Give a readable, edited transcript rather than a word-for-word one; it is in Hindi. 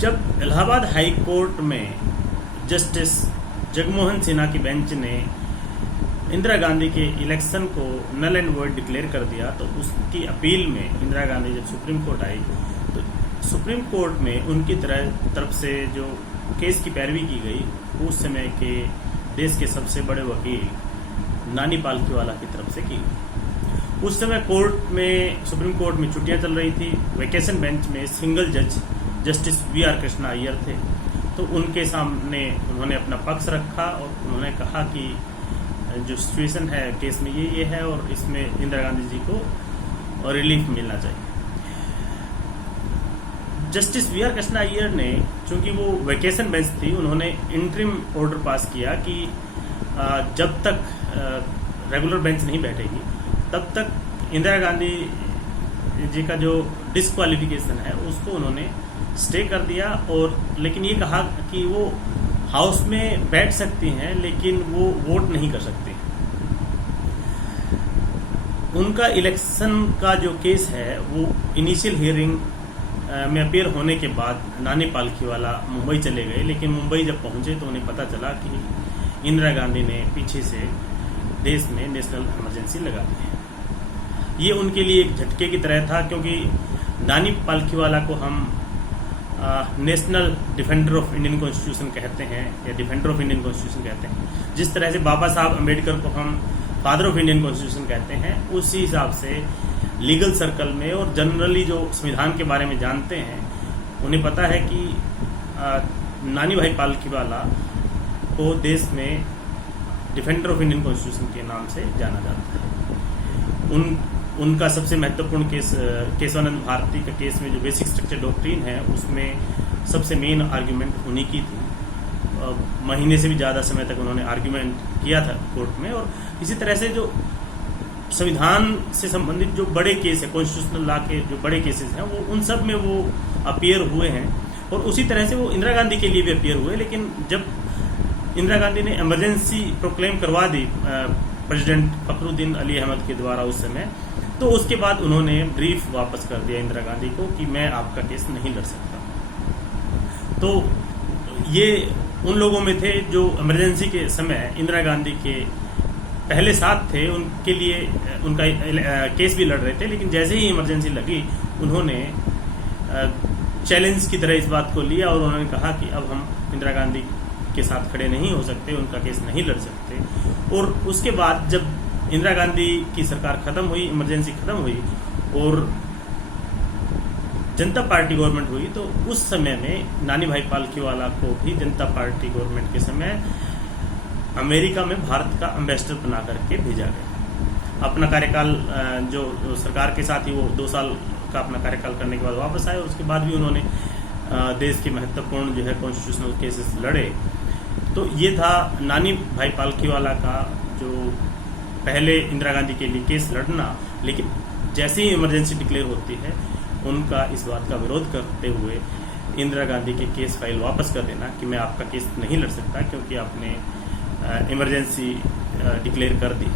जब इलाहाबाद हाई कोर्ट में जस्टिस जगमोहन सिन्हा की बेंच ने इंदिरा गांधी के इलेक्शन को नल एंड वॉइड डिक्लेयर कर दिया, तो उसकी अपील में इंदिरा गांधी जब सुप्रीम कोर्ट आई तो सुप्रीम कोर्ट में उनकी तरफ से जो केस की पैरवी की गई, उस समय के देश के सबसे बड़े वकील नानी पालखीवाला की तरफ से की गई। उस समय कोर्ट में, सुप्रीम कोर्ट में छुट्टियां चल रही थी। वेकेशन बेंच में सिंगल जज जस्टिस वी.आर. कृष्णा अय्यर थे, तो उनके सामने उन्होंने अपना पक्ष रखा और उन्होंने कहा कि जो सिचुएशन है केस में ये है और इसमें इंदिरा गांधी जी को रिलीफ मिलना चाहिए। Justice VR. कृष्णा अय्यर ने, चूंकि वो वेकेशन बेंच थी, उन्होंने इंटरिम ऑर्डर पास किया कि जब तक रेगुलर बेंच नहीं बैठेगी तब तक इंदिरा गांधी जी का जो डिस्क्वालिफिकेशन है उसको उन्होंने स्टे कर दिया, और लेकिन ये कहा कि वो हाउस में बैठ सकती हैं लेकिन वो वोट नहीं कर सकती। उनका इलेक्शन का जो केस है वो इनिशियल हियरिंग में अपीयर होने के बाद नानी पालखीवाला मुंबई चले गए, लेकिन मुंबई जब पहुंचे तो उन्हें पता चला कि इंदिरा गांधी ने पीछे से देश में नेशनल इमरजेंसी लगा दी है। ये उनके लिए एक झटके की तरह था, क्योंकि नानी पालखीवाला को हम national defender of Indian constitution कहते हैं या डिफेंडर ऑफ इंडियन कॉन्स्टिट्यूशन कहते हैं। जिस तरह से बाबा साहब अम्बेडकर को हम फादर ऑफ इंडियन कॉन्स्टिट्यूशन कहते हैं, उसी हिसाब से लीगल सर्कल में और जनरली जो संविधान के बारे में जानते हैं उन्हें पता है कि नानी भाई पालखीवाला को देश में डिफेंडर ऑफ इंडियन कॉन्स्टिट्यूशन के नाम से जाना जाता है। उनका सबसे महत्वपूर्ण केस केशवानंद भारती का केस में जो बेसिक स्ट्रक्चर डॉक्ट्रिन है उसमें सबसे मेन आर्ग्यूमेंट उन्हीं की थी। महीने से भी ज़्यादा समय तक उन्होंने आर्ग्यूमेंट किया था कोर्ट में। और इसी तरह से जो संविधान से संबंधित जो बड़े केस है, कॉन्स्टिट्यूशनल लॉ के जो बड़े केसेस हैं, वो उन सब में वो अपीयर हुए हैं। और उसी तरह से वो इंदिरा गांधी के लिए भी अपीयर हुए। लेकिन जब इंदिरा गांधी ने इमरजेंसी प्रोक्लेम करवा दी प्रेसिडेंट फखरुद्दीन अली अहमद के द्वारा उस समय, तो उसके बाद उन्होंने ब्रीफ वापस कर दिया इंदिरा गांधी को कि मैं आपका केस नहीं लड़ सकता। तो ये उन लोगों में थे जो इमरजेंसी के समय इंदिरा गांधी के पहले साथ थे, उनके लिए उनका केस भी लड़ रहे थे। लेकिन जैसे ही इमरजेंसी लगी उन्होंने चैलेंज की तरह इस बात को लिया और उन्होंने कहा कि अब हम इंदिरा गांधी के साथ खड़े नहीं हो सकते, उनका केस नहीं लड़ सकते। और उसके बाद जब इंदिरा गांधी की सरकार खत्म हुई, इमरजेंसी खत्म हुई और जनता पार्टी गवर्नमेंट हुई, तो उस समय में नानी भाई पालखीवाला को भी जनता पार्टी गवर्नमेंट के समय अमेरिका में भारत का एम्बेसडर बना करके भेजा गया। अपना कार्यकाल जो सरकार के साथ ही वो 2 साल का अपना कार्यकाल करने के बाद वापस आए। उसके बाद भी उन्होंने देश के महत्वपूर्ण जो है कॉन्स्टिट्यूशनल केसेस लड़े। तो ये था नानी भाई पालखीवाला का जो पहले इंदिरा गांधी के लिए केस लड़ना, लेकिन जैसे ही इमरजेंसी डिक्लेयर होती है उनका इस बात का विरोध करते हुए इंदिरा गांधी के केस फाइल वापस कर देना कि मैं आपका केस नहीं लड़ सकता क्योंकि आपने इमरजेंसी डिक्लेयर कर दी।